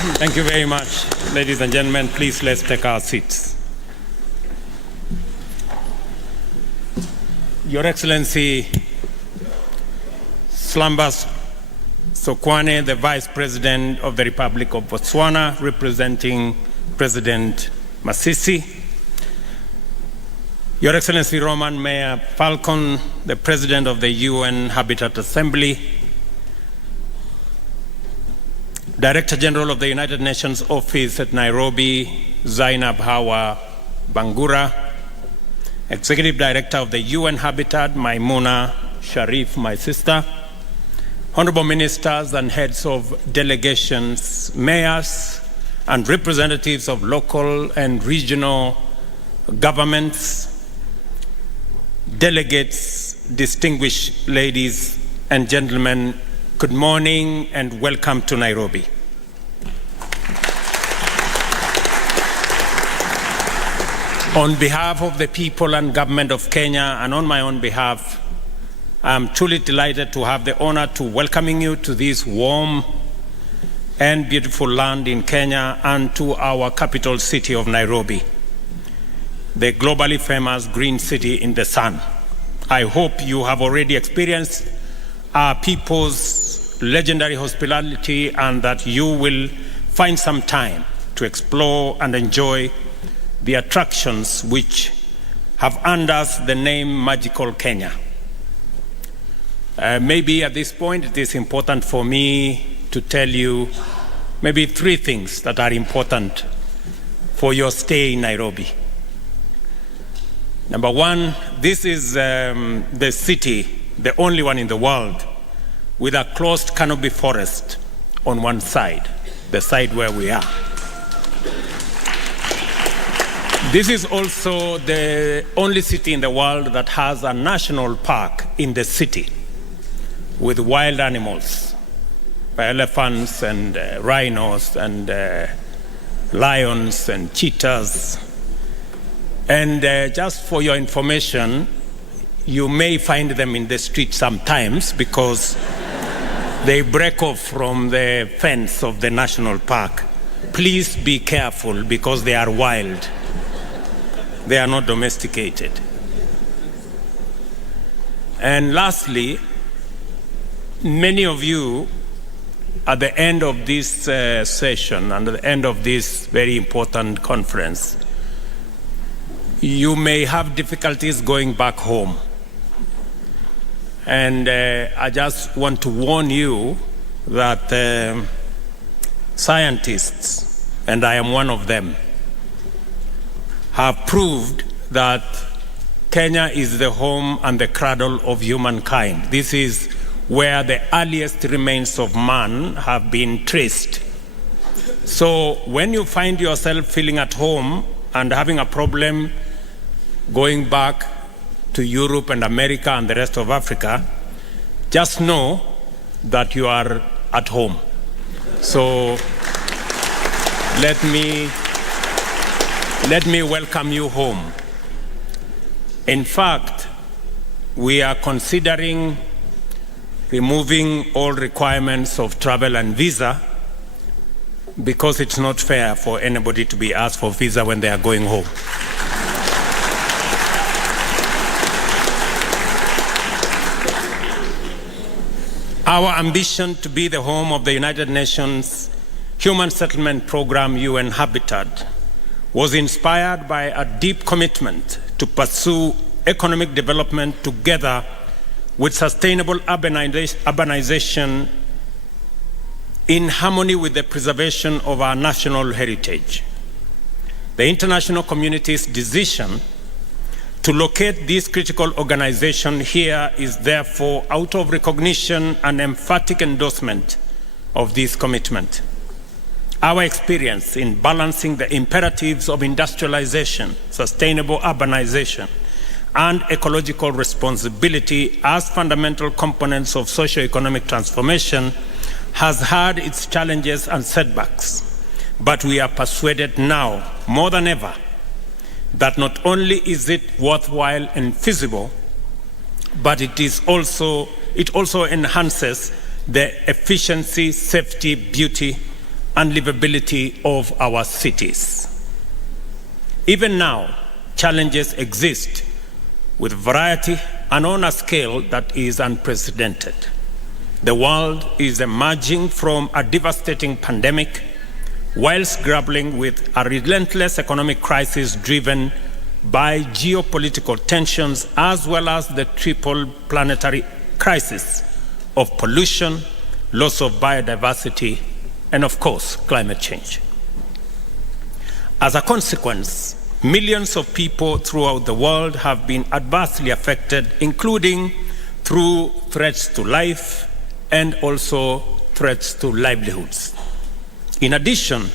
Thank you very much, ladies and gentlemen. Please, let's take our seats. Your Excellency Slambas Sokwane, the Vice President of the Republic of Botswana, representing President Masisi. Your Excellency Roman Mayor Falcon, the President of the UN Habitat Assembly, Director General of the United Nations Office at Nairobi, Zainab Hawa Bangura, Executive Director of the UN Habitat, Maimuna Sharif, my sister, Honorable Ministers and Heads of Delegations, Mayors, and representatives of local and regional governments, delegates, distinguished ladies and gentlemen, good morning and welcome to Nairobi. On behalf of the people and government of Kenya and on my own behalf, I'm truly delighted to have the honor to welcoming you to this warm and beautiful land in Kenya and to our capital city of Nairobi, the globally famous green city in the sun. I hope you have already experienced our people's legendary hospitality and that you will find some time to explore and enjoy the attractions which have earned us the name Magical Kenya. Maybe at this point it is important for me to tell you maybe 3 things that are important for your stay in Nairobi. Number 1, this is the city, the only one in the world, with a closed canopy forest on one side, the side where we are. This is also the only city in the world that has a national park in the city with wild animals, elephants and rhinos and lions and cheetahs. And just for your information, you may find them in the street sometimes because they break off from the fence of the national park. Please be careful because they are wild. They are not domesticated. And lastly, many of you at the end of this session and at the end of this very important conference, you may have difficulties going back home. And I just want to warn you that scientists, and I am one of them, have proved that Kenya is the home and the cradle of humankind. This is where the earliest remains of man have been traced. So when you find yourself feeling at home and having a problem going back to Europe and America and the rest of Africa, just know that you are at home. So let me welcome you home. In fact, we are considering removing all requirements of travel and visa because it's not fair for anybody to be asked for visa when they are going home. Our ambition to be the home of the United Nations Human Settlement Program, UN Habitat, was inspired by a deep commitment to pursue economic development together with sustainable urbanization in harmony with the preservation of our national heritage. The international community's decision to locate this critical organization here is therefore out of recognition and emphatic endorsement of this commitment. Our experience in balancing the imperatives of industrialization, sustainable urbanization, and ecological responsibility as fundamental components of socio-economic transformation has had its challenges and setbacks. But we are persuaded now, more than ever, that not only is it worthwhile and feasible, but it also enhances the efficiency, safety, beauty, and livability of our cities. Even now, challenges exist with variety and on a scale that is unprecedented. The world is emerging from a devastating pandemic whilst grappling with a relentless economic crisis driven by geopolitical tensions as well as the triple planetary crisis of pollution, loss of biodiversity, and of course, climate change. As a consequence, millions of people throughout the world have been adversely affected, including through threats to life and also threats to livelihoods. In addition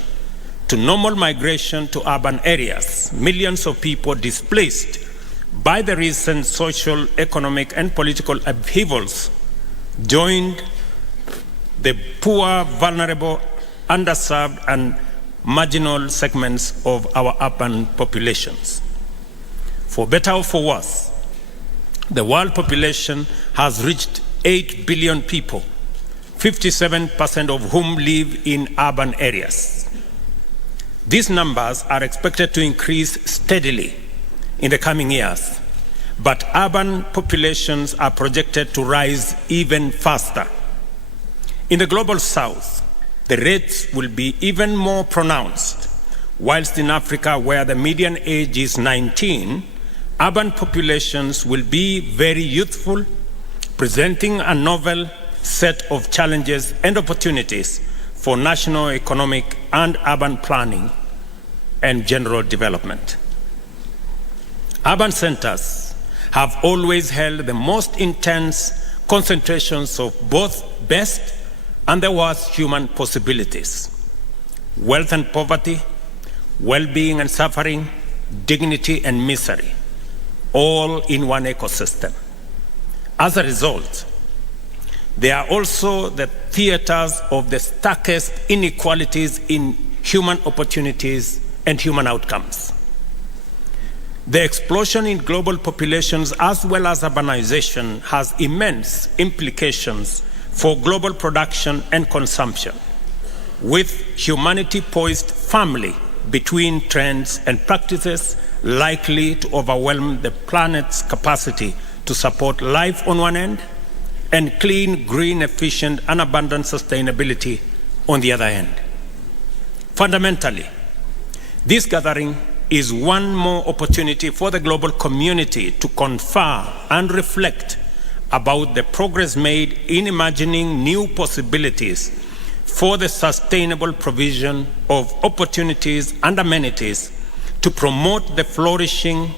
to normal migration to urban areas, millions of people displaced by the recent social, economic, and political upheavals joined the poor, vulnerable, underserved, and marginal segments of our urban populations. For better or for worse, the world population has reached 8 billion people, 57% of whom live in urban areas. These numbers are expected to increase steadily in the coming years, but urban populations are projected to rise even faster. In the global south, the rates will be even more pronounced, whilst in Africa, where the median age is 19, urban populations will be very youthful, presenting a novel set of challenges and opportunities for national economic and urban planning and general development. Urban centers have always held the most intense concentrations of both best and the worst human possibilities: wealth and poverty, well-being and suffering, dignity and misery, all in one ecosystem. As a result, they are also the theaters of the starkest inequalities in human opportunities and human outcomes. The explosion in global populations as well as urbanization has immense implications for global production and consumption, with humanity poised firmly between trends and practices likely to overwhelm the planet's capacity to support life on one end and clean, green, efficient, and abundant sustainability on the other end. Fundamentally, this gathering is one more opportunity for the global community to confer and reflect about the progress made in imagining new possibilities for the sustainable provision of opportunities and amenities to promote the flourishing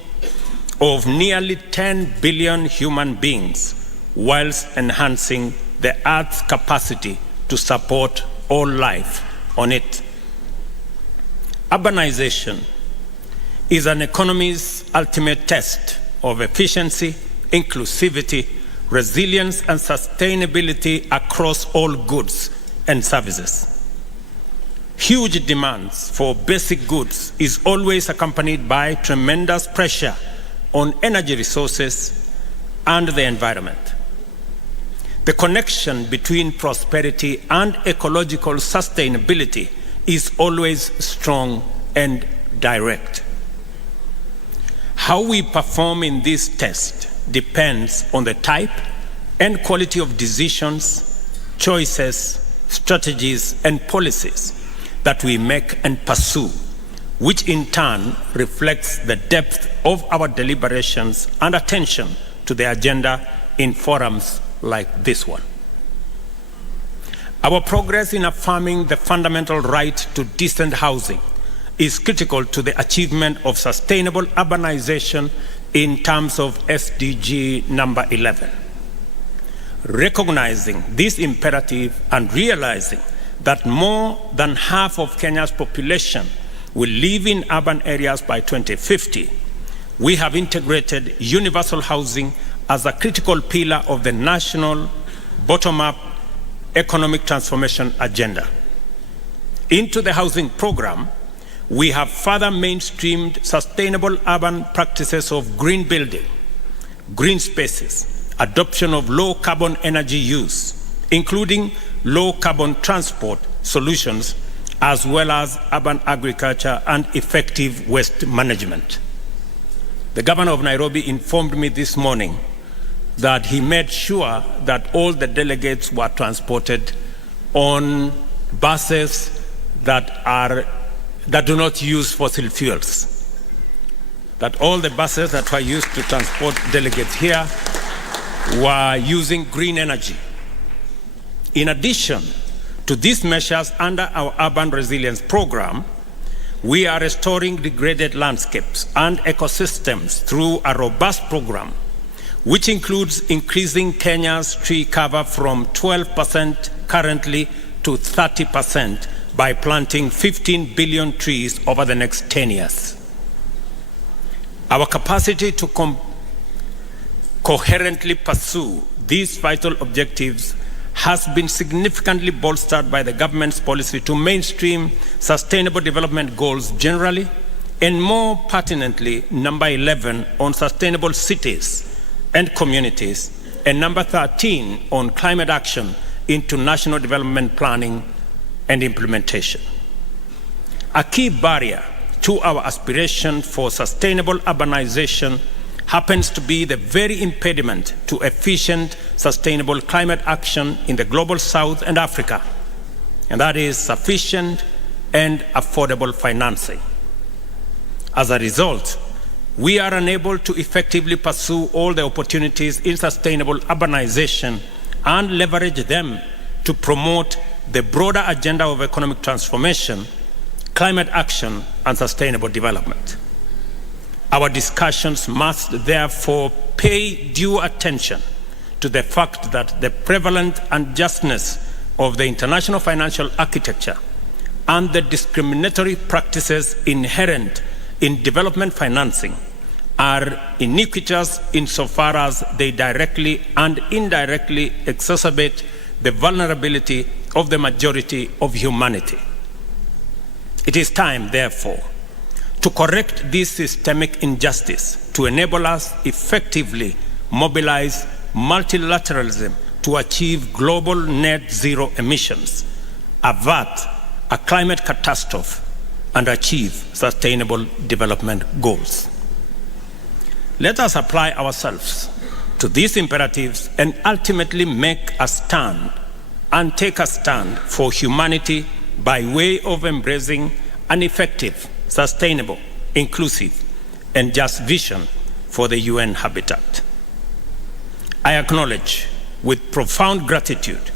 of nearly 10 billion human beings, whilst enhancing the Earth's capacity to support all life on it. Urbanization is an economy's ultimate test of efficiency, inclusivity, resilience, and sustainability across all goods and services. Huge demands for basic goods is always accompanied by tremendous pressure on energy resources and the environment. The connection between prosperity and ecological sustainability is always strong and direct. How we perform in this test depends on the type and quality of decisions, choices, strategies, and policies that we make and pursue, which in turn reflects the depth of our deliberations and attention to the agenda in forums like this one. Our progress in affirming the fundamental right to decent housing is critical to the achievement of sustainable urbanization in terms of SDG number 11. Recognizing this imperative and realizing that more than half of Kenya's population will live in urban areas by 2050, we have integrated universal housing as a critical pillar of the national bottom-up economic transformation agenda. Into the housing program, we have further mainstreamed sustainable urban practices of green building, green spaces, adoption of low-carbon energy use, including low-carbon transport solutions, as well as urban agriculture and effective waste management. The governor of Nairobi informed me this morning that he made sure that all the delegates were transported on buses that do not use fossil fuels. That all the buses that were used to transport delegates here were using green energy. In addition to these measures under our urban resilience program, we are restoring degraded landscapes and ecosystems through a robust program, which includes increasing Kenya's tree cover from 12% currently to 30% by planting 15 billion trees over the next 10 years. Our capacity to coherently pursue these vital objectives has been significantly bolstered by the government's policy to mainstream sustainable development goals generally, and more pertinently, number 11 on sustainable cities and communities, and number 13 on climate action into national development planning and implementation. A key barrier to our aspiration for sustainable urbanization happens to be the very impediment to efficient, sustainable climate action in the global South and Africa, and that is sufficient and affordable financing. As a result, we are unable to effectively pursue all the opportunities in sustainable urbanization and leverage them to promote the broader agenda of economic transformation, climate action, and sustainable development. Our discussions must therefore pay due attention to the fact that the prevalent unjustness of the international financial architecture and the discriminatory practices inherent in development financing are iniquitous insofar as they directly and indirectly exacerbate the vulnerability of the majority of humanity. It is time, therefore, to correct this systemic injustice, to enable us effectively mobilize multilateralism to achieve global net zero emissions, avert a climate catastrophe, and achieve sustainable development goals. Let us apply ourselves to these imperatives and ultimately make a stand and take a stand for humanity by way of embracing an effective, sustainable, inclusive, and just vision for the UN habitat. I acknowledge with profound gratitude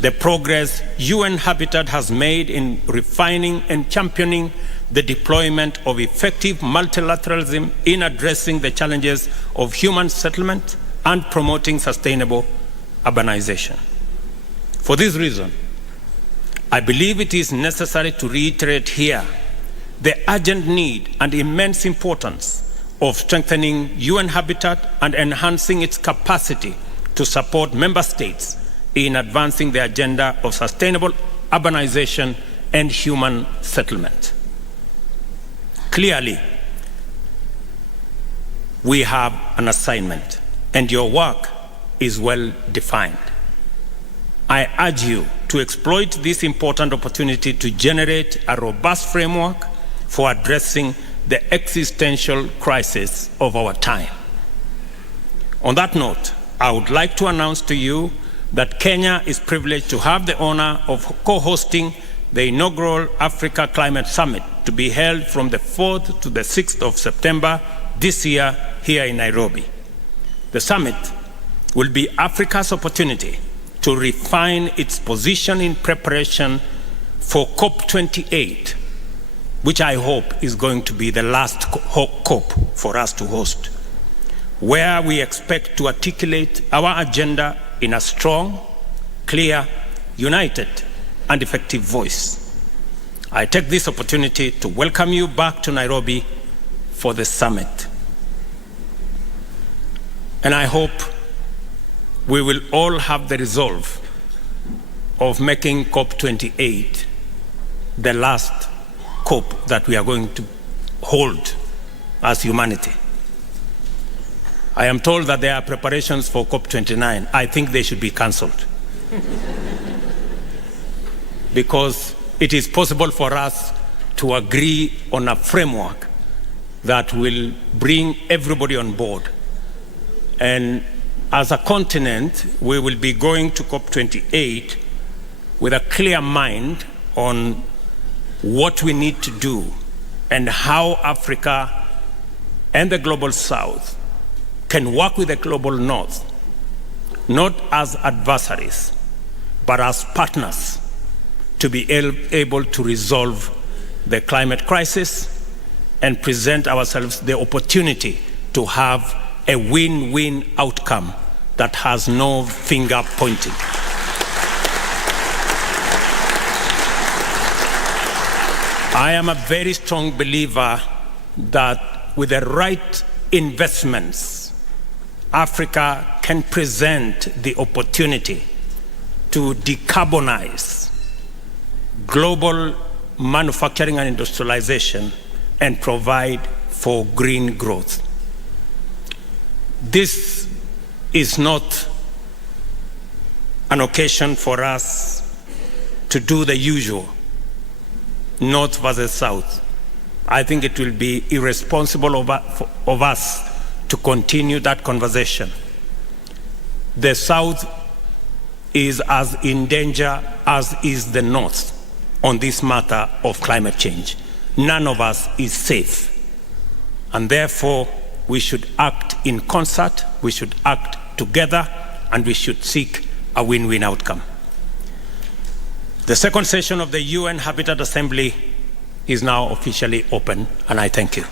the progress UN Habitat has made in refining and championing the deployment of effective multilateralism in addressing the challenges of human settlement and promoting sustainable urbanization. For this reason, I believe it is necessary to reiterate here the urgent need and immense importance of strengthening UN Habitat and enhancing its capacity to support member states in advancing the agenda of sustainable urbanization and human settlement. Clearly, we have an assignment, and your work is well defined. I urge you to exploit this important opportunity to generate a robust framework for addressing the existential crisis of our time. On that note, I would like to announce to you that Kenya is privileged to have the honor of co-hosting the inaugural Africa Climate Summit to be held from the 4th to the 6th of September this year here in Nairobi. The summit will be Africa's opportunity to refine its position in preparation for COP28, which I hope is going to be the last COP for us to host, where we expect to articulate our agenda in a strong, clear, united, and effective voice. I take this opportunity to welcome you back to Nairobi for the summit. And I hope we will all have the resolve of making COP28 the last COP that we are going to hold as humanity. I am told that there are preparations for COP29. I think they should be cancelled. Because it is possible for us to agree on a framework that will bring everybody on board. And as a continent, we will be going to COP28 with a clear mind on what we need to do and how Africa and the global South can work with the global North, not as adversaries, but as partners to be able to resolve the climate crisis and present ourselves the opportunity to have a win-win outcome that has no finger pointing. I am a very strong believer that with the right investments, Africa can present the opportunity to decarbonize global manufacturing and industrialization and provide for green growth. This is not an occasion for us to do the usual, North versus South. I think it will be irresponsible of us to continue that conversation. The South is as in danger as is the North on this matter of climate change. None of us is safe. And therefore, we should act in concert, we should act together, and we should seek a win-win outcome. The second session of the UN Habitat Assembly is now officially open, and I thank you.